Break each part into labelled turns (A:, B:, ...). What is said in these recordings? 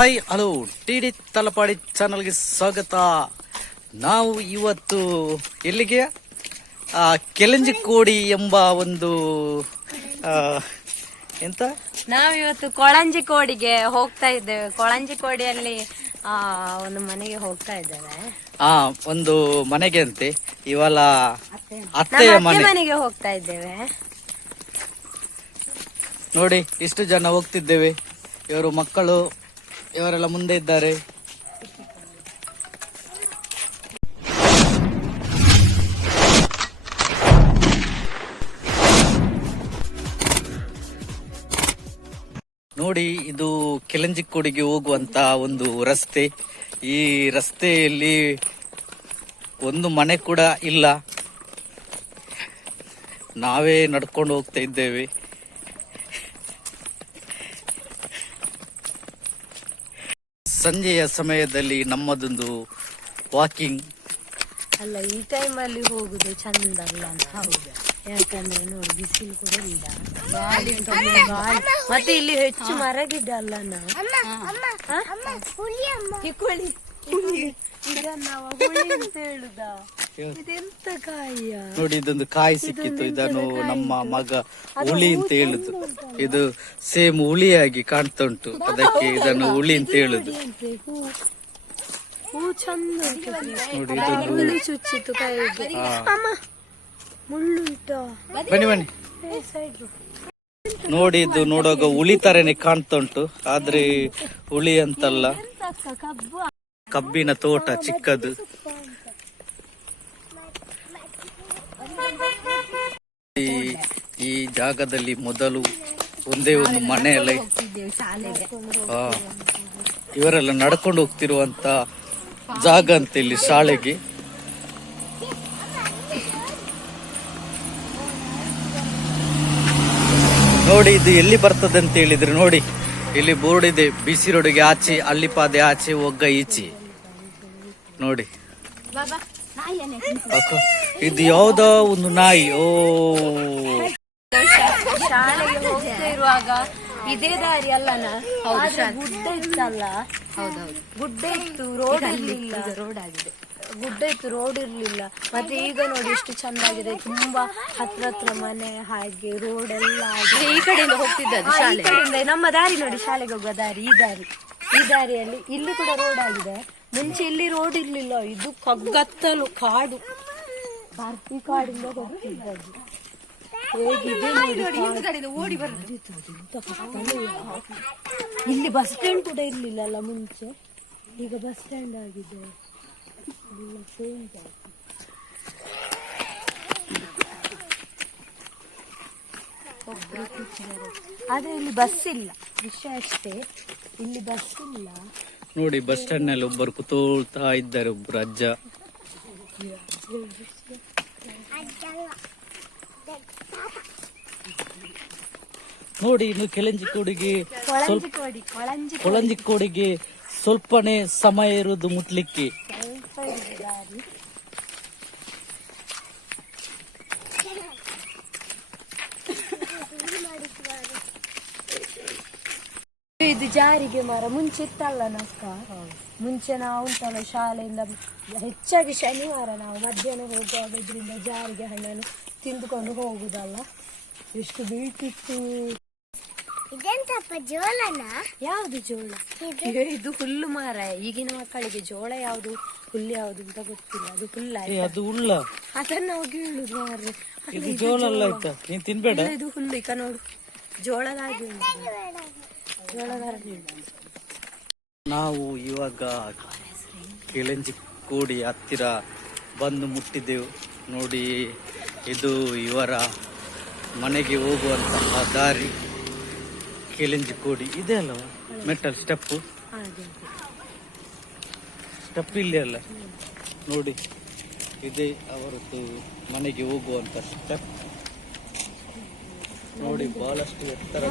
A: Hi hello T D Talapadi ಚಾನಲ್ಗೆ ಸ್ವಾಗತ. ನಾವು ಇವತ್ತು ಎಲ್ಲಿಗೆ? ಆ, ಕೆಲಂಜಿಕೋಡಿ ಎಂಬ ಒಂದು ಎಂತ?
B: ನಾವಿವತ್ತು ಕೊಳಂಜಿ ಕೋಡಿಗೆ ಹೋಗ್ತಾ ಇದ್ದೇವೆ. ಕೊಳಂಜಿ ಕೋಡಿಯಲ್ಲಿ ಆ ಒಂದು ಮನೆಗೆ ಹೋಗ್ತಾ ಇದ್ದೇವೆ.
A: ಆ ಒಂದು ಮನೆಗೆ ಅಂತೆ. ಇವೆಲ್ಲ
B: ನಮ್ಮ
A: ಅತ್ತೆಯ
B: ಅತ್ತೆ
A: ಮನೆ.
B: ಮನೆಗೆ ಹೋಗ್ತಾ ಇದ್ದೇವೆ.
A: ನೋಡಿ ಇಷ್ಟು ಜನ ಹೋಗ್ತಿದ್ದೇವೆ. ಇವರು ಮಕ್ಕಳು ಇವರೆಲ್ಲ ಮುಂದೆ ಇದ್ದಾರೆ. ನೋಡಿ, ಇದು ಕೆಲಂಜಿಕ್ಕೋಡಿಗೆ ಹೋಗುವಂತ ಒಂದು ರಸ್ತೆ. ಈ ರಸ್ತೆಯಲ್ಲಿ ಒಂದು ಮನೆ ಕೂಡ ಇಲ್ಲ. ನಾವೇ ನಡ್ಕೊಂಡು ಹೋಗ್ತಾ ಇದ್ದೇವೆ. ಸಂಜೆಯ ಸಮಯದಲ್ಲಿ ನಮ್ಮದೊಂದು ವಾಕಿಂಗ್
B: ಅಲ್ಲ ಈ ಟೈಮ್ ಅಲ್ಲಿ ಹೋಗುದು ಚಂದ ಅಲ್ಲ ಅಂತ. ಹೌದು. ಯಾಕಂದ್ರೆ ನೋಡಿ ಬಿಸಿಲು ಕೂಡ ಇಲ್ಲ. ಗಾಳಿ. ಮತ್ತೆ ಇಲ್ಲಿ ಹೆಚ್ಚು ಮರ ಗಿಡ ಅಲ್ಲ ಹಿಕ್ಕುಳಿ ಈಗ ನಾವು ಹುಳಿ ಅಂತ ಹೇಳುದ? ಇದೆಂತ ಕಾಯಿಯ?
A: ನೋಡಿ ಇದೊಂದು ಕಾಯಿ ಸಿಕ್ಕಿತ್ತು. ಇದನ್ನು ನಮ್ಮ ಮಗ ಹುಳಿ ಅಂತ ಹೇಳುದು ಇದು ಸೇಮ್ ಹುಳಿಯಾಗಿ ಕಾಣ್ತಾ ಉಂಟು ಅದಕ್ಕೆ ಇದನ್ನು ಹುಳಿ ಅಂತ ಹೇಳುದು
B: ಹೂ. ಚಂದ
A: ನೋಡಿ
B: ಹುಳಿ ಮುಳ್ಳುಂಟ?
A: ಬನ್ನಿ ಬನ್ನಿ ನೋಡಿ ಇದು ನೋಡುವಾಗ ಹುಳಿ ತರನೇ ಕಾಣ್ತಾ ಉಂಟು ಆದ್ರೆ ಹುಳಿ ಅಂತಲ್ಲ. ಕಬ್ಬಿನ ತೋಟ ಚಿಕ್ಕದು. ಈ ಈ ಜಾಗದಲ್ಲಿ ಮೊದಲು ಒಂದೇ ಒಂದು ಮನೆಯಲ್ಲಿ ಇವರೆಲ್ಲ ನಡ್ಕೊಂಡು ಹೋಗ್ತಿರುವಂತ ಜಾಗ ಅಂತ ಇಲ್ಲಿ ಶಾಲೆಗೆ. ನೋಡಿ ಇದು ಎಲ್ಲಿ ಬರ್ತದೆ ಅಂತ ಹೇಳಿದ್ರೆ ನೋಡಿ ಇಲ್ಲಿ ಬೋರ್ಡ್ ಇದೆ ಬಿಸಿ ರೋಡಿಗೆ ಆಚೆ ಅಲ್ಲಿ ಪಾದೆ ಆಚೆ ಒಗ್ಗ ಈಚೆ. ನೋಡಿ. ಇದು ಯಾವ್ದೋ ಒಂದು ನಾಯಿ? ಓ.
B: ಶಾಲೆಗೆ ಹೋಗ್ತಾ ಇರುವಾಗ ಇದೇ ದಾರಿ ಅಲ್ಲನ? ಗುಡ್ಡ ಇತ್ತಲ್ಲ? ಹೌದೌದು. ಗುಡ್ಡ ಇತ್ತು ರೋಡ್ ಇರ್ಲಿಲ್ಲ. ರೋಡ್ ಆಗಿದೆ. ಗುಡ್ಡ ಇತ್ತು ರೋಡ್ ಇರ್ಲಿಲ್ಲ. ಮತ್ತೆ ಈಗ ನೋಡಿ ಎಷ್ಟು ಚಂದಾಗಿದೆ ತುಂಬಾ ಹತ್ರ ಹತ್ರ ಮನೆ ಹಾಗೆ ರೋಡ್ ಎಲ್ಲ ಆಗಿದೆ.
C: ಈ ಕಡೆಯಿಂದ ಹೋಗ್ತಿದ್ದದ್ದು
B: ಶಾಲೆ ಈ ಕಡೆಯಿಂದ ನಮ್ಮ ದಾರಿ ನೋಡಿ ಶಾಲೆಗೆ ಹೋಗುವ ದಾರಿ ಈ ದಾರಿ. ಈ ದಾರಿಯಲ್ಲಿ ಇಲ್ಲಿ ಕೂಡ ರೋಡ್ ಆಗಿದೆ. ಮುಂಚೆ ಇಲ್ಲಿ ರೋಡ್ ಇರ್ಲಿಲ್ಲ. ಇದು ಕಗ್ಗತ್ತಲು ಕಾಡು. ಈ ಕಾಡಿಂದ ಹೇಗಿದೆ ನೋಡಿ ಕಾಡು.
C: ಓಡಿ
B: ಇಲ್ಲಿ ಬಸ್ ಸ್ಟ್ಯಾಂಡ್ ಕೂಡ ಇರ್ಲಿಲ್ಲ ಅಲ್ಲ ಮುಂಚೆ ಈಗ ಬಸ್ ಸ್ಟ್ಯಾಂಡ್ ಆಗಿದೆ. ಒಬ್ರು ಕೂತಿದ್ದಾರೆ. ಆದ್ರೆ ಇಲ್ಲಿ ಬಸ್ ಇಲ್ಲ ವಿಷಯ ಅಷ್ಟೇ ಇಲ್ಲಿ ಬಸ್ ಇಲ್ಲ
A: ನೋಡಿ ಬಸ್ ಸ್ಟ್ಯಾಂಡ್ನಲ್ಲಿ ಒಬ್ಬರು ಕೂತೋಳ್ತಾ ಇದ್ದಾರೆ ಒಬ್ಬರು ಅಜ್ಜ ನೋಡಿ ಇನ್ನು ಕೆಳಂಜಿ ಕೋಡಿಗೆ
B: ಕೊಳಂಜಿ
A: ಕೋಡಿಗೆ ಸ್ವಲ್ಪನೇ ಸಮಯ ಇರುವುದು ಮುಟ್ಲಿಕ್ಕೆ
B: ಸ್ವಲ್ಪ ಇದೆ ದಾರಿ ಇದು ಜಾರಿಗೆ ಮರ. ಮುಂಚೆ ಇತ್ತಲ್ಲ ನಕ್ಕ ಮುಂಚೆ ನಾವು ಉಂಟಲ್ಲ ಶಾಲೆಯಿಂದ ಹೆಚ್ಚಾಗಿ ಶನಿವಾರ ನಾವು ಮಧ್ಯಾಹ್ನ ಹೋಗುವಾಗ ಇದರಿಂದ ಜಾರಿಗೆ ಹಣ್ಣನ್ನು ತಿಂದುಕೊಂಡು ಹೋಗುದಲ್ಲ. ಎಷ್ಟು ಬೀಳ್ತಿತ್ತು.
D: ಇದೆಂತಪ್ಪ ಜೋಳನ?
B: ಯಾವುದು ಜೋಳ? ಇದು? ಹುಲ್ಲು ಮಾರ. ಈಗಿನ ಮಕ್ಕಳಿಗೆ ಜೋಳ ಯಾವುದು ಹುಲ್ಲು ಯಾವುದು ಅಂತ ಗೊತ್ತಿಲ್ಲ. ಅದು ಹುಲ್ಲ
A: ಅದು ಉಳ್ಳ
B: ಅದನ್ನ ನಾವು ಮಾರ್ರೆ.
A: ಇದು ಜೋಳ. ಅಲ್ಲ ಆಯ್ತಾ? ನೀನ್ ತಿನ್ಬೇಡ?
B: ಇದು ಹುಲ್ಲು. ಈಗ ನೋಡು ಜೋಳದ
A: ನಾವು ಇವಾಗ ಕೆಳಂಜಿ ಕೋಡಿ ಹತ್ತಿರ ಬಂದು ಮುಟ್ಟಿದ್ದೆವು ನೋಡಿ, ಇದು ಇವರ ಮನೆಗೆ ಹೋಗುವಂತಹ ದಾರಿ. ಕೆಳಂಜಿ ಕೋಡಿ. ಇದೆ ಅಲ್ಲ? ಮೆಟಲ್ ಸ್ಟೆಪ್
B: ಹಾಗೆ
A: ಸ್ಟೆಪ್ ಇಲ್ಲಿ ಅಲ್ಲ? ನೋಡಿ, ಇದೆ ಅವರದ್ದು ಮನೆಗೆ ಹೋಗುವಂತ ಸ್ಟೆಪ್ ನೋಡಿ ಬಹಳಷ್ಟು ಎತ್ತರ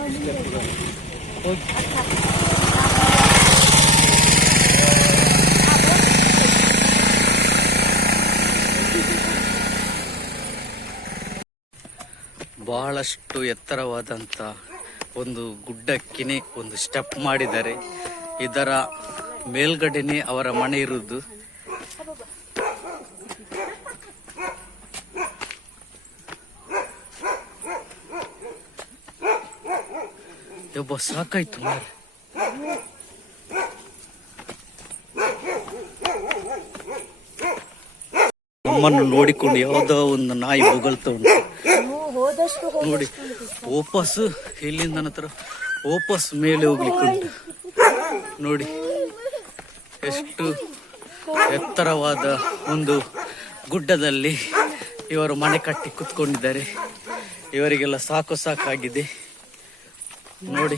A: ಬಹಳಷ್ಟು ಎತ್ತರವಾದಂತ ಒಂದು ಗುಡ್ಡಕ್ಕಿನೇ ಒಂದು ಸ್ಟೆಪ್ ಮಾಡಿದ್ದಾರೆ. ಇದರ ಮೇಲ್ಗಡೆನೆ ಅವರ ಮನೆ ಇರುವುದು. ಯಬ್ಬ ಸಾಕಾಯ್ತು. ನಮ್ಮನ್ನು ನೋಡಿಕೊಂಡು ಯಾವುದೋ ಒಂದು ನಾಯಿ ಬೊಗಳ್ತಾ ಉಂಟು. ನೋಡಿ, ವಾಪಸ್ ಇಲ್ಲಿಂದ ನಂತರ ವಾಪಸ್ ಮೇಲೆ ಹೋಗ್ಲಿಕ್ಕೆ ಉಂಟು. ನೋಡಿ, ಎಷ್ಟು ಎತ್ತರವಾದ ಒಂದು ಗುಡ್ಡದಲ್ಲಿ ಇವರು ಮನೆ ಕಟ್ಟಿ ಕುತ್ಕೊಂಡಿದ್ದಾರೆ. ಇವರಿಗೆಲ್ಲ ಸಾಕು ಸಾಕಾಗಿದೆ. ನೋಡಿ.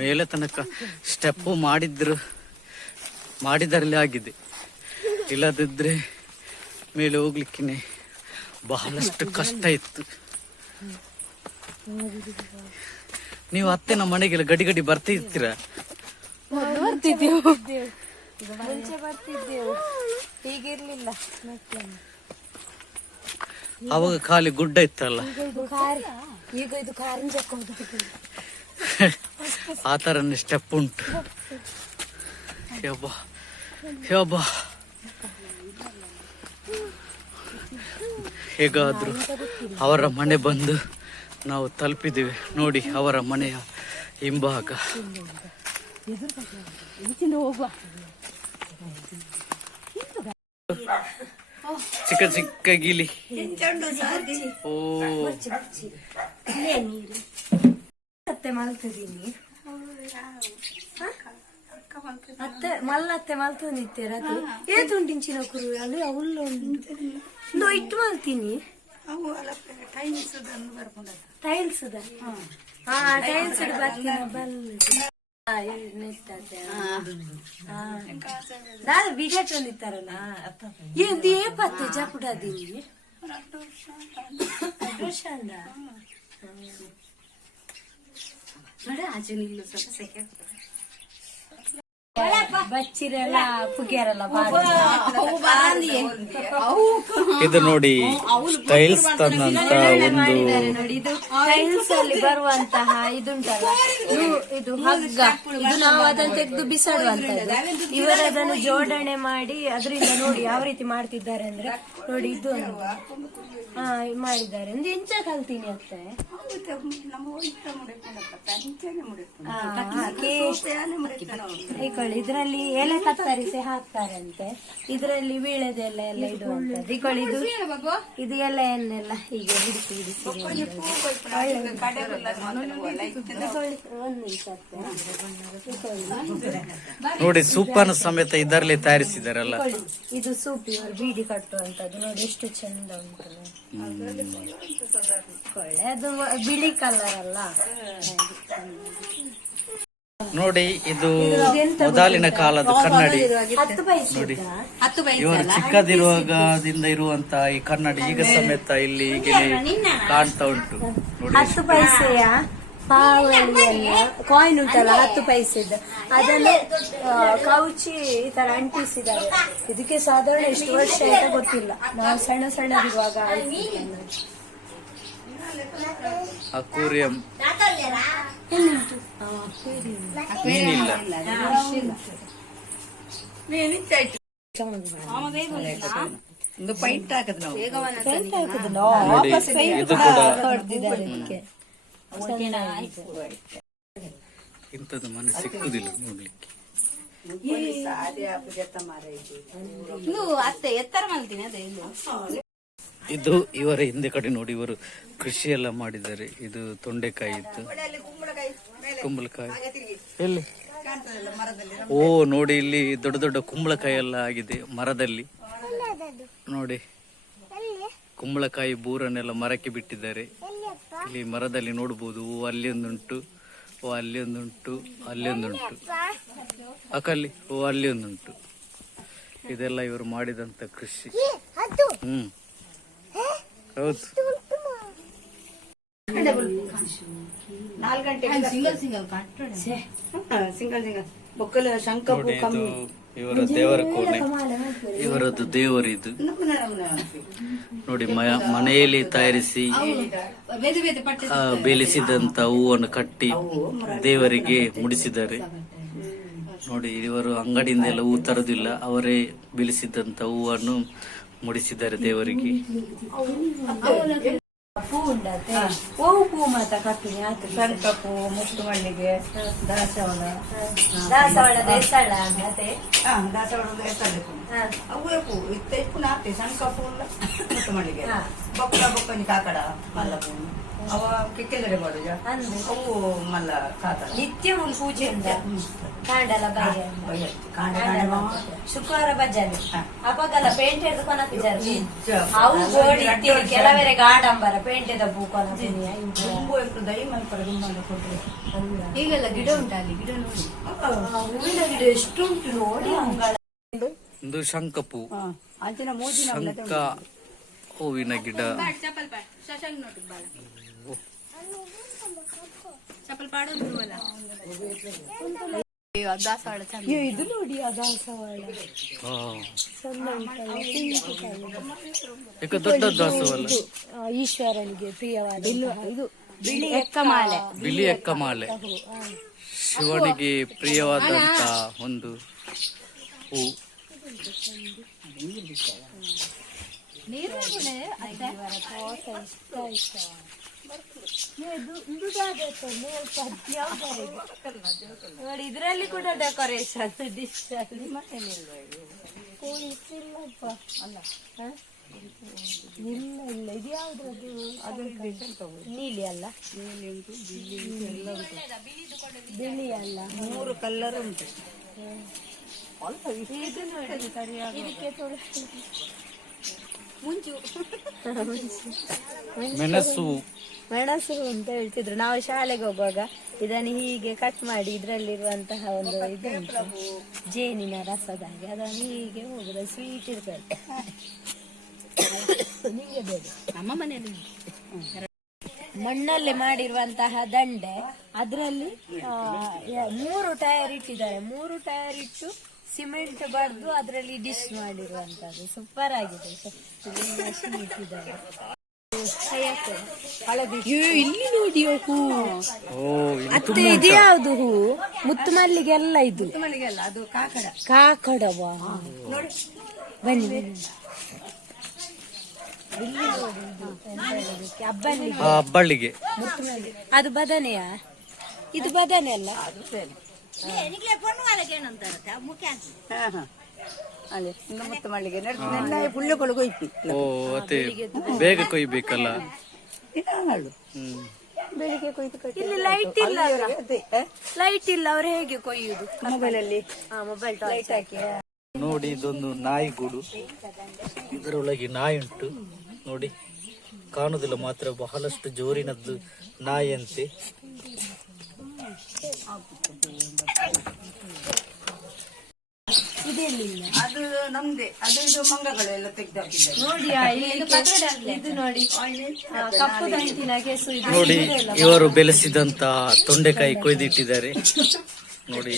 A: ಮೇಲೆ ತನಕ ಸ್ಟೆಪ್ ಮಾಡಿದ್ರು, ಮಾಡಿದರಲ್ಲಿ ಆಗಿದೆ. ಇಲ್ಲದಿದ್ರೆ ಮೇಲೆ ಹೋಗ್ಲಿಕ್ಕೆ ಬಹಳಷ್ಟು ಕಷ್ಟ ಇತ್ತು. ನೀವು ಅತ್ತೆ ನಮ್ಮ ಮನೆಗೆಲ್ಲ ಗಡಿ ಗಡಿ ಬರ್ತಾ ಇರ್ತೀರಾ
B: ಮುಂಚೆ ಬರ್ತಿದ್ದೆವು. ಹೀಗಿರ್ಲಿಲ್ಲ
A: ಅವಾಗ ಖಾಲಿ ಗುಡ್ಡ ಇತ್ತಲ್ಲ. ಆ ತರನೇ ಸ್ಟೆಪ್ ಉಂಟು. ಯಬ್ಬ ಯಬ್ಬ. ಹೇಗಾದ್ರೂ ಅವರ ಮನೆ ಬಂದು ನಾವು ತಲುಪಿದ್ದೇವೆ. ನೋಡಿ ಅವರ ಮನೆಯ ಹಿಂಭಾಗ. ಚಿಕ್ಕ ಚಿಕ್ಕ ಗಿಲಿ ಓ.
B: ಅತ್ತೆ ಮಲ್ತದೀನಿ. ಅತ್ತೆ ಮಲ್ಲತ್ತೆ ಮಲ್ತೊಂದಿತ್ತೆ ರಾತ್ರಿ ಏತುಂಟಿಂಚಿನ ಕುರು ಅಲ್ಲಿ ಅವಳು ನೋ ಇಟ್ಟು ಮಲ್ತೀನಿ. ಟೈಲ್ಸ್ ಹಾ. ಟೈಲ್ಸ್ ಬರ್ತೀನಿ ಬಲ್ಲ ನಾನು ವಿಡಿಯೋ ತಂದಿತ್ತಾರಲ್ಲ? ಇದು ಏ ಪತ್ತೆ ಜಪುಡದೀನಿ ವರ್ಷ ಅಂದ. ಬಚ್ಚಿರೆಲ್ಲ ಪುಗಿಯರಲ್ಲ
A: ಇದು ನೋಡಿ ಸ್ಟೈಲ್ಸ್ ತಂದಂತ ಒಂದು
B: ನೋಡಿ ಇದು ಟೈಲ್ಸ್ ಅಲ್ಲಿ ಬರುವಂತಹ ಇದುಂಟಲ್ಲ ಇದು ಇದು ಹಗ್ಗ. ಇದು ನಾವು ಅದನ್ನು ತೆಗೆದು ಬಿಸಾಡುವಂತದ್ದು ಇವರು ಅದನ್ನು ಜೋಡಣೆ ಮಾಡಿ ಅದರಿಂದ ನೋಡಿ ಯಾವ ರೀತಿ ಮಾಡ್ತಿದ್ದಾರೆ ಅಂದ್ರೆ ನೋಡಿ ಇದು ಹಾ ಮಾಡಿದ್ದಾರೆ. ಒಂದು ಇಂಚ ಕಲ್ತೀನಿ ಅತ್ತೆ. ಹಾ, ಇದರಲ್ಲಿ ಎಲೆ ಕತ್ತರಿಸಿ ಹಾಕ್ತಾರಂತೆ. ಇದರಲ್ಲಿ ವೀಳೆದೆಲ್ಲ ಎಲ್ಲ ಇದು ಇದು ಇದು ಎಲೆಯನ್ನೆಲ್ಲ ಹೀಗೆ ಹಿಡಿಸಿ ಹಿಡಿಸಿ
A: ನೋಡಿ ಸೂಪನ್ ಸಮೇತ ಇದರಲ್ಲಿ ತಯಾರಿಸಿದಾರಲ್ಲ.
B: ಇದು ಸೂಪ್ ಇವರು ಬೀಡಿ ಕಟ್ಟುವಂತದ್ದು ನೋಡಿ ಎಷ್ಟು ಚಂದ ಉಂಟು. ಒಳ್ಳೆ ಅದು ಬಿಳಿ ಕಲರ್ ಅಲ್ಲ.
A: ನೋಡಿ, ಇದು ಮೊದಲಿನ ಕಾಲದ ಕನ್ನಡಿ. ನೋಡಿ, ಇವರು ಚಿಕ್ಕದಿರುವಾಗದಿಂದ ಇರುವಂತ ಈ ಕನ್ನಡಿ ಈಗ ಸಮೇತ ಇಲ್ಲಿ ಕಾಣ್ತಾ ಉಂಟು.
B: ಹತ್ತು ಪೈಸೆಯ ಕಾಯಿನ್ ಉಂಟಲ್ಲ, ಹತ್ತು ಪೈಸೆದ ಅದನ್ನು ಕೌಚಿ ಈ ತರ ಅಂಟಿಸಿದ್ದಾರೆ. ಇದಕ್ಕೆ ಸಾಧಾರಣ ಎಷ್ಟು ವರ್ಷ ಆಯ್ತಾ ಗೊತ್ತಿಲ್ಲ. ನಾವು ಸಣ್ಣ ಸಣ್ಣದಿರುವಾಗ
A: ಅಕ್ವೇರಿಯಂ. ಮೀನಿಲ್ಲ. ನೋಡಿ ಇದು ಕೂಡ
B: ಹೊಡೆದಿದ್ದಾರೆ ಇದಕ್ಕೆ
A: ಇಂಥದ್ದು ಮನೆ ಸಿಕ್ಕುದಿಲ್ಲ ನೋಡ್ಲಿಕ್ಕೆ.
C: ಅತ್ತೆ ಎತ್ತರ ಮಲ್ತೀನಿ ಅದೇ ಇದು
A: ಇವರ ಹಿಂದೆ ಕಡೆ ನೋಡಿ, ಇವರು ಕೃಷಿ ಎಲ್ಲ ಮಾಡಿದ್ದಾರೆ. ಇದು ತೊಂಡೆಕಾಯಿ ಇತ್ತು. ಕುಂಬಳಕಾಯಿ. ಎಲ್ಲಿ? ಓ, ನೋಡಿ, ಇಲ್ಲಿ ದೊಡ್ಡ ದೊಡ್ಡ ಕುಂಬಳಕಾಯಿ ಎಲ್ಲ ಆಗಿದೆ ಮರದಲ್ಲಿ. ನೋಡಿ, ಕುಂಬಳಕಾಯಿ ಬೂರನ್ನೆಲ್ಲ ಮರಕ್ಕೆ ಬಿಟ್ಟಿದ್ದಾರೆ. ಇಲ್ಲಿ ಮರದಲ್ಲಿ ನೋಡ್ಬೋದು, ಓ ಅಲ್ಲಿ ಒಂದುಂಟು ಓ ಅಲ್ಲಿ ಒಂದುಂಟು ಅಲ್ಲಿ ಅಕಲ್ಲಿ ಓ ಅಲ್ಲಿ ಒಂದುಂಟು ಇದೆಲ್ಲ ಇವರು ಮಾಡಿದಂತ ಕೃಷಿ. ಹ್ಮ್. ಹೌದು.
C: Single single
E: single single. ಬೊಕ್ಕಲ ಶಂಕ
A: ನೋಡಿ ಇವರ ದೇವರ ಕೋಣೆ. ಇವರದ್ದು ದೇವರಿದು ನೋಡಿ ಮನೆಯಲ್ಲಿ ತಯಾರಿಸಿ ಬೇಲಿಸಿದಂತ ಬೆಳೆಸಿದಂತ ಹೂವನ್ನು ಕಟ್ಟಿ ದೇವರಿಗೆ ಮುಡಿಸಿದ್ದಾರೆ. ನೋಡಿ ಇವರು ಅಂಗಡಿಯಿಂದ ಎಲ್ಲ ಹೂ ತರುದಿಲ್ಲ. ಅವರೇ ಬೆಳೆಸಿದಂತ ಹೂವನ್ನು ಮುಡಿಸಿದ್ದಾರೆ ದೇವರಿಗೆ.
B: ಪೂ ಉಂಡತೆ ಓ ಪೂ ಮಾತ ಕಟ್ಟಿನಿ ಆತು
C: ಸಂಕಪು ಮುಟ್ಟು ಮಲ್ಲಿಗೆ ದಾಸವಾಳ
B: ದಾಸವಾಳ ದೇಸಳ ಮತ್ತೆ
C: ಹಾ. ದಾಸವಾಳದ ಹೆಸರು ಅವೇ ಪೂ ಇತ್ತ ಪುನಃ ಹಾಕ್ತೆ ಸಂಕಪು ಮುತ್ತು ಮಲ್ಲಿಗೆ
B: ಹಾ.
C: ಬೊಕ್ಕ ಬೊಕ್ಕನಿ ಕಾಕಡ ಮಲ್ಲ ಪೂ ಅವ ಕೆಕ್ಕೆಲ್ಲರೆ ಮಾಡುಜ
B: ಅಂದ್ರೆ?
C: ಅವು ಮಲ್ಲ ಕಾಕಡ
B: ನಿತ್ಯ ಒಂದು ಪೂಜೆ ಉಂಟ? ಕಾಂಡಲ ಬಾಯ
C: ಕಾಂಡ ಕಾಂಡ
B: ಶುಕ್ರವಾರ ಭಜನೆ. ಅಪಗಲ ಪೇಂಟ್ ಕೆಲವೇ ಕೊನ
C: ಪೇಂಟ್.
B: ಅವು ಗೋಡಿ ಕೊನ ಈಗೆಲ್ಲ ಗಿಡ ಉಂಟಲ್ಲಿ ಗಿಡ ನೋಡಿ. ಹೂವಿನ ಗಿಡ ಎಷ್ಟು ಉಂಟು ನೋಡಿ
A: ಒಂದು ಶಂಕಪು ಶಂಕ ಹೂವಿನ ಗಿಡ
B: ಅಯ್ಯೋ, ಇದು ನೋಡಿ ಆ ದಾಸವಾಳ ಉಂಟಲ್ಲ
A: ದೊಡ್ಡ
B: ಈಶ್ವರನಿಗೆ ಪ್ರಿಯವಾದ ಇದು ಬಿಳಿ ಎಕ್ಕಮಾಲೆ.
A: ಬಿಳಿ ಎಕ್ಕಮಾಲೆ ಶಿವನಿಗೆ ಪ್ರಿಯವಾದಂತ ಒಂದು ಹೂ.
B: ನೋಡಿ ಇದರಲ್ಲಿ ಕೂಡ ಡೆಕೋರೇಷನ್ ಡಿಶ್ ಅಲ್ಲಿ. ಇಲ್ಲ ಇಲ್ಲ ಇದು ಯಾವ್ದ್ರದ್ದು ನೀಲಿ ಅಲ್ಲ? ಬಿಳಿ ಎಲ್ಲ ಉಂಟು ಬಿಳಿ ಅಲ್ಲ
C: ಮೂರು ಕಲ್ಲರ್ ಉಂಟು
B: ಇದಕ್ಕೆ ಮುಂಚು
A: ಮೆಣಸು.
B: ಮೆಣಸು ಅಂತ ಹೇಳ್ತಿದ್ರು. ನಾವು ಶಾಲೆಗೆ ಹೋಗುವಾಗ ಇದನ್ನು ಹೀಗೆ ಕಟ್ ಮಾಡಿ ಇದರಲ್ಲಿರುವಂತಹ ಒಂದು ಇದು ಉಂಟು. ಜೇನಿನ ರಸದ ಹಾಗೆ ಅದನ್ನು ಹೀಗೆ ಹೋಗುದು. ಸ್ವೀಟ್ ಇರ್ತದೆ. ನಿಮಗೆ ಬೇಡ. ನಮ್ಮ ಮನೆಯಲ್ಲಿ ಮಣ್ಣಲ್ಲಿ ಮಾಡಿರುವಂತಹ ದಂಡೆ ಅದರಲ್ಲಿ ಮೂರು ಟಯರ್ ಇಟ್ಟಿದ್ದಾರೆ. ಮೂರು ಟೈರ್ ಇಟ್ಟು ಸಿಮೆಂಟ್ ಬಡ್ದು ಅದರಲ್ಲಿ ಡಿಶ್ ಮಾಡಿರುವಂತದ್ದು. ಸೂಪರ್ ಆಗಿದೆ. ಮಷಿನ್ ಇಟ್ಟಿದ್ದಾರೆ ಇಲ್ಲಿ ನೋಡಿ ಹೂ. ಅತ್ತೆ ಇದು ಯಾವ್ದು ಹೂ? ಮುತ್ತು ಮಲ್ಲಿಗೆ ಎಲ್ಲ ಇದು.
C: ಮಲ್ಲಿಗೆ ಅದು ಕಾಕಡ.
B: ಕಾಕಡವಾ. ಬನ್ನಿ ಬನ್ನಿ. ಇಲ್ಲಿ ನೋಡಿ. ಇದು ಎಂತ ಹೇಳೋದಕ್ಕೆ? ಅಬ್ಬಲಿಗೆ
A: ಆ ಬಳ್ಳಿಗೆ
B: ಮುತ್ತು ಮಲ್ಲಿಗೆ ಅದು ಬದನೆಯ ಇದು ಬದನೆ ಅಲ್ಲ
C: ಹಾ. ಅಲ್ಲಿ ಮುತ್ತು ಮಲ್ಲಿಗೆ
A: ಓ ಅದೇ ಬೇಗ ಕೊಯ್ಬೇಕಲ್ಲ?
C: ಹಾಳು.
A: ಹ್ಮ್.
C: ಬೆಳಿಗ್ಗೆ ಕೊಯ್ದು ಕಟ್ಟಿ
B: ಇಲ್ಲಿ ಲೈಟ್ ಇಲ್ಲ ಲೈಟ್ ಇಲ್ಲ ಅವ್ರು ಹೇಗೆ ಕೊಯ್ಯುದು?
C: ಮೊಬೈಲ್ ಅಲ್ಲಿ.
B: ಮೊಬೈಲ್ ಟಾರ್ಚ್ ಹಾಕಿ
A: ನೋಡಿ ಇದೊಂದು ನಾಯಿ ಗೂಡು ಇದರೊಳಗೆ ನಾಯಿ ಉಂಟು ನೋಡಿ ಕಾಣುದಿಲ್ಲ ಮಾತ್ರ ಬಹಳಷ್ಟು ಜೋರಿನದ್ದು ನಾಯಿಯಂತೆ
B: ಇದೆಲ್ಲಿಲ್ಲ
C: ಅದು ನಮ್ದೇ. ಅದು ಇದು ಮಂಗಗಳೆಲ್ಲ ತೆಗ್ದಾಕಿದ್ದಾರೆ.
B: ನೋಡಿ ಆ ಇದು ನೋಡಿ. ಆ, ಕಪ್ಪು ದಂಟಿನ ಕೆಸು ಇದು
A: ನೋಡಿ ಇವರು ಬೆಳೆಸಿದಂತ ತೊಂಡೆಕಾಯಿ ಕೊಯ್ದಿಟ್ಟಿದ್ದಾರೆ. ನೋಡಿ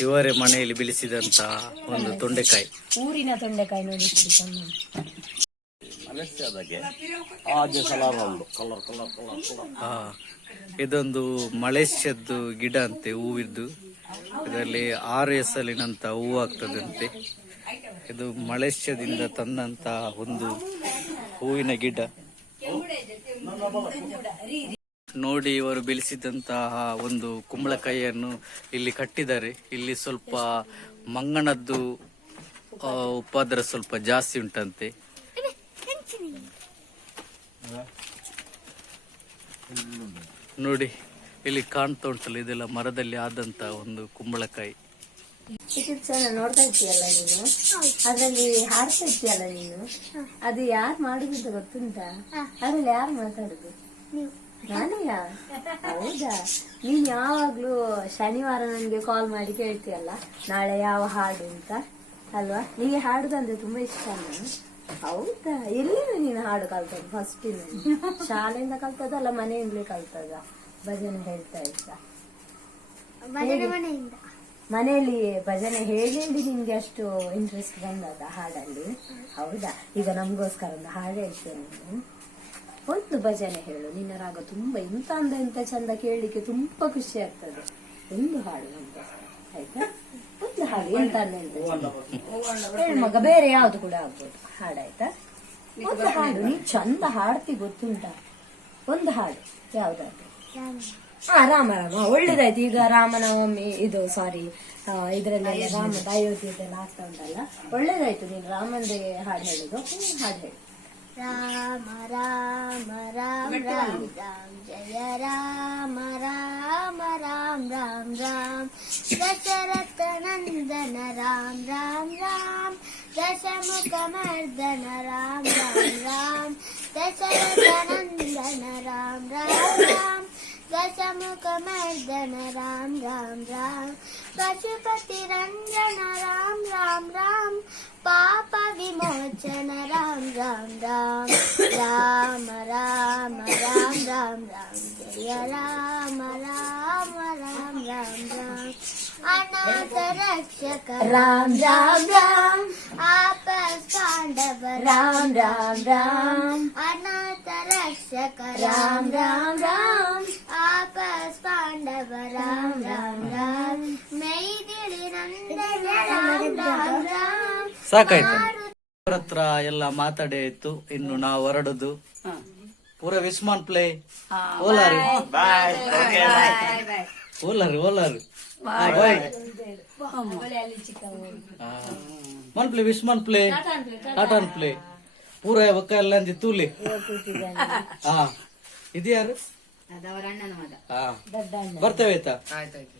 A: ಇವರೇ ಮನೆಯಲ್ಲಿ ಬೆಳೆಸಿದಂತ ಒಂದು ತೊಂಡೆಕಾಯಿ.
B: ಊರಿನ ತೊಂಡೆಕಾಯಿ ನೋಡಿ
A: ಇದೊಂದು ಮಲೇಷ್ಯದ್ದು ಗಿಡ ಅಂತೆ ಹೂವಿದ್ದು. ಇದರಲ್ಲಿ ಆರು ಎಸ್ ಹೂವು ಆಗ್ತದಂತೆ. ಇದು ಮಲೇಷ್ಯಾದಿಂದ ತಂದಂತ ಒಂದು ಹೂವಿನ ಗಿಡ. ನೋಡಿ, ಇವರು ಬೆಳೆಸಿದಂತಹ ಒಂದು ಕುಂಬಳಕಾಯಿಯನ್ನು ಇಲ್ಲಿ ಕಟ್ಟಿದ್ದಾರೆ. ಇಲ್ಲಿ ಸ್ವಲ್ಪ ಮಂಗನದ್ದು ಉಪದ್ರ ಸ್ವಲ್ಪ ಜಾಸ್ತಿ ಉಂಟಂತೆ. ನೋಡಿ ಇಲ್ಲಿ ಕಾಣ್ತಾ ಉಂಟಲ್ಲ ಇದೆಲ್ಲ ಮರದಲ್ಲಿ ಆದಂತ ಒಂದು ಕುಂಬಳಕಾಯಿ.
B: ನೋಡ್ತಾ ಇರ್ತೀಯಲ್ಲ ನೀನು? ಅದ್ರಲ್ಲಿ ಹಾಡ್ತಾ ಇರ್ತೀಯಲ್ಲ ನೀನು? ಅದು ಯಾರು ಮಾಡುದಂತ ಗೊತ್ತುಂಟಾ? ಅದ್ರಲ್ಲಿ ಯಾರು ಮಾತಾಡುದು? ನಾನೆಯಾ ಹೌದಾ? ನೀನ್ ಯಾವಾಗ್ಲೂ ಶನಿವಾರ ನನ್ಗೆ ಕಾಲ್ ಮಾಡಿ ಕೇಳ್ತೀಯಲ್ಲ, ನಾಳೆ ಯಾವ ಹಾಡು ಅಂತ, ಅಲ್ವಾ? ನಿಗೆ ಹಾಡುದಂದ್ರೆ ತುಂಬಾ ಇಷ್ಟ ಹೌದಾ? ಎಲ್ಲಿಂದ ನೀನು ಹಾಡು ಕಲ್ತದ್ದು ಫಸ್ಟ್ ಶಾಲೆಯಿಂದ ಕಲ್ತದಲ್ಲ ಮನೆಯಿಂದಲೇ ಕಲ್ತದ ಭಜನೆ ಹೇಳ್ತಾ ಇದ್ದ.
D: ಭಜನೆ ಮನೆಯಿಂದ.
B: ಮನೆಯಲ್ಲಿ ಭಜನೆ ಹೇಳಿ ಹೇಳಿ ನಿಮ್ಗೆ ಅಷ್ಟು ಇಂಟ್ರೆಸ್ಟ್ ಬಂದದ ಹಾಡಲ್ಲಿ. ಹೌದಾ? ಈಗ ನಮಗೋಸ್ಕರ ಒಂದು ಹಾಡು ಹೇಳ್ತೇನೆ ನೀನು. ಒಂದು ಭಜನೆ ಹೇಳು. ನಿನ್ನ ರಾಗ ತುಂಬಾ ಇಂತ ಅಂದ ಇಂತ ಚಂದ ಕೇಳಲಿಕ್ಕೆ ತುಂಬಾ ಖುಷಿ ಆಗ್ತದೆ. ಒಂದು ಹಾಡು ನಮ್ಗೋಸ್ಕರ ಆಯ್ತಾ? ಒಂದು ಹಾಡು ಎಂತ. ಹೇಳು ಮಗ ಬೇರೆ ಯಾವ್ದು ಕೂಡ ಆಗ್ಬೋದು. ಹಾಡಾಯ್ತಾ ಒಂದು ಹಾಡು. ನೀ ಚಂದ ಹಾಡ್ತಿ ಗೊತ್ತುಂಟಾ? ಒಂದು ಹಾಡು. ಯಾವ್ದಾದ್ರು. ಹಾ ರಾಮ ರಾಮ. ಒಳ್ಳೇದಾಯ್ತು. ಈಗ ರಾಮನವಮಿ ಇದು ಸಾರಿ ಇದರಲ್ಲಿ ರಾಮ ಅಯೋಧ್ಯೆದೆಲ್ಲ ಆಗ್ತಾ ಉಂಟಲ್ಲ. ಒಳ್ಳೇದಾಯ್ತು ನೀನು ರಾಮಂದೇ ಹಾಡು ಹೇಳುದು. ಹಾಡು ಹೇಳು.
D: ರಾಮ ರಾಮ ರಾಮ ರಾಮ ರಾಮ. ಜಯ ರಾಮ ರಾಮ ರಾಮ ರಾಮ ರಾಮ. ದಶರಥ ನಂದನ ರಾಮ ರಾಮ ರಾಮ. ದಶಮುಖ ಮರ್ದನ ರಾಮ ರಾಮ ರಾಮ. ದಶರಥ ನಂದನ ರಾಮ ರಾಮ ರಾಮ. ದಶಮುಖ ಮರ್ದನ ರಾಮ ರಾಮ ರಾಮ ಪಶುಪತಿ ರಂಜನ ರಾಮ ರಾಮ ರಾಮ ಪಾಪ ವಿಮೋಚನ ರಾಮ ರಾಮ ರಾಮ ರಾಮ ರಾಮ ರಾಮ ರಾಮ ರಾಮ ಜಯ ರಾಮ ರಾಮ ರಾಮ ರಾಮ ರಾಮ ಅನಾಥ ರಕ್ಷಕ
B: ರಾಮ್ ರಾಮ್ ರಾಮ್
D: ಆಪ ಪಾಂಡವ
B: ರಾಮ್ ರಾಮ್ ರಾಮ್
D: ಅನಾಥ ರಕ್ಷಕ
B: ರಾಮ್ ರಾಮ್ ರಾಮ್
D: ಪಾಂಡವ ರಾಮ ರಾಮ ರಾಮ ಮೈದಿಳಿ ನಂದನ ರಾಮ ರಾಮ ರಾಮ
A: ಸಾಕಾಯ್ತು. ಅವ್ರ ಹತ್ರ ಎಲ್ಲ ಮಾತಾಡೇ ಇತ್ತು ಇನ್ನು ನಾವು ಹೊರಡುದು. ಪೂರ ವಿಸ್ಮಾನ್ ಪ್ಲೇ ಓಲಾರಿ. ಓಲಾರಿ ಓಲಾರಿ. ಬಾಯ್ ಮನ್ ಪ್ಲೇ ವಿಸ್ಮಾನ್ ಪ್ಲೇ ಟಾಟಾನ್ ಪ್ಲೇ ಪೂರ ಒಕ್ಕ ಎಲ್ಲ ಅಂಜಿ ತೂಲಿ. ಹಾ. ಇದು ಯಾರು ಅದವರ ಅಣ್ಣನ ಬರ್ತೇವೆ ಆಯ್ತಾ? ಆಯ್ತಾಯ್ತು.